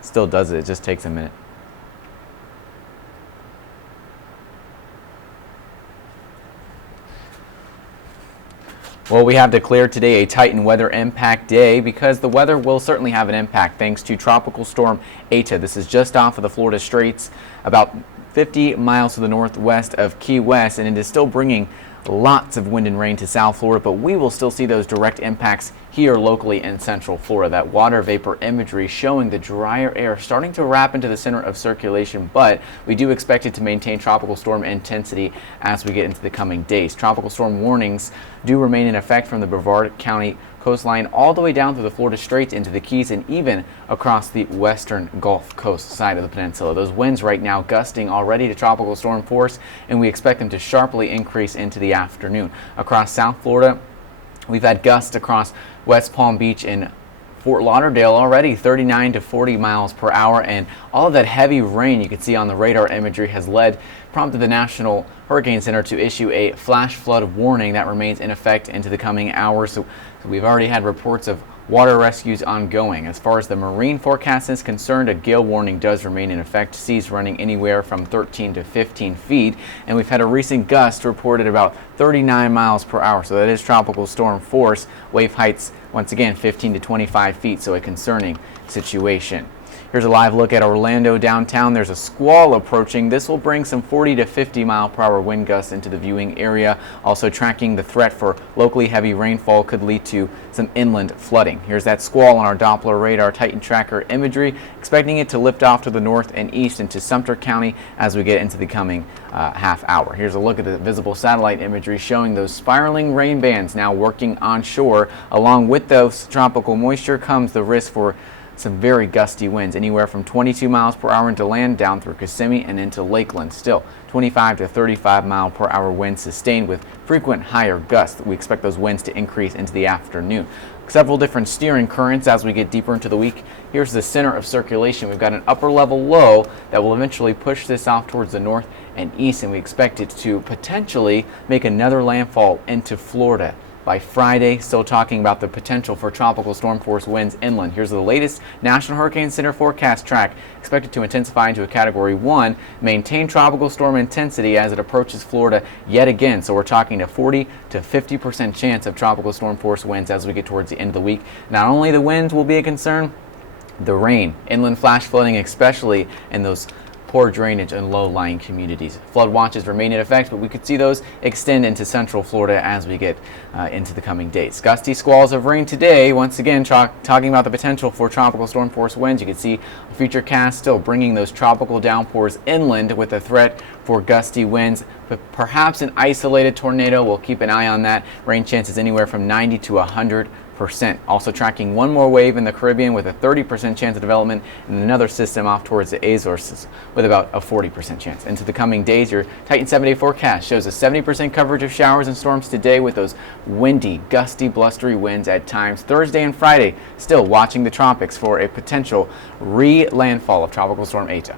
Still does it. It just takes a minute. Well, we have declared today a Titan weather impact day because the weather will certainly have an impact thanks to Tropical Storm Eta. This is just off of the Florida Straits, about 50 miles to the northwest of Key West, and it is still bringing lots of wind and rain to South Florida, but we will still see those direct impacts here locally in Central Florida. That water vapor imagery showing the drier air starting to wrap into the center of circulation, but we do expect it to maintain tropical storm intensity as we get into the coming days. Tropical storm warnings do remain in effect from the Brevard County coastline all the way down through the Florida Straits into the Keys and even across the western Gulf Coast side of the peninsula. Those winds right now gusting already to tropical storm force, and we expect them to sharply increase into the afternoon. Across South Florida, we've had gusts across West Palm Beach and Fort Lauderdale already 39 to 40 miles per hour, and all of that heavy rain you can see on the radar imagery has prompted the National Hurricane Center to issue a flash flood warning that remains in effect into the coming hours. So we've already had reports of water rescues ongoing. As far as the marine forecast is concerned, a gale warning does remain in effect, seas running anywhere from 13 to 15 feet, and we've had a recent gust reported about 39 miles per hour, so that is tropical storm force. Wave heights once again 15 to 25 feet, so a concerning situation. Here's a live look at Orlando downtown. There's a squall approaching. This will bring some 40 to 50 mile per hour wind gusts into the viewing area. Also tracking the threat for locally heavy rainfall could lead to some inland flooding. Here's that squall on our Doppler radar Titan tracker imagery, expecting it to lift off to the north and east into Sumter County as we get into the coming half hour. Here's a look at the visible satellite imagery showing those spiraling rain bands now working onshore. Along with those tropical moisture comes the risk for some very gusty winds, anywhere from 22 miles per hour into land down through Kissimmee and into Lakeland. Still 25 to 35 mile per hour winds sustained with frequent higher gusts. We expect those winds to increase into the afternoon. Several different steering currents as we get deeper into the week. Here's the center of circulation. We've got an upper level low that will eventually push this off towards the north and east, and we expect it to potentially make another landfall into Florida by Friday. Still talking about the potential for tropical storm force winds inland. Here's the latest National Hurricane Center forecast track. Expected to intensify into a Category 1, maintain tropical storm intensity as it approaches Florida yet again. So we're talking a 40 to 50% chance of tropical storm force winds as we get towards the end of the week. Not only the winds will be a concern, the rain, inland flash flooding, especially in those poor drainage and low-lying communities. Flood watches remain in effect, but we could see those extend into Central Florida as we get into the coming days. Gusty squalls of rain today. Once again, talking about the potential for tropical storm force winds. You can see a future cast still bringing those tropical downpours inland with a threat for gusty winds, but perhaps an isolated tornado. We'll keep an eye on that. Rain chances anywhere from 90 to 100%. Also tracking one more wave in the Caribbean with a 30% chance of development, and another system off towards the Azores with about a 40% chance. Into the coming days, your Titan 7-day forecast shows a 70% coverage of showers and storms today with those windy, gusty, blustery winds at times. Thursday and Friday, still watching the tropics for a potential re-landfall of Tropical Storm Eta.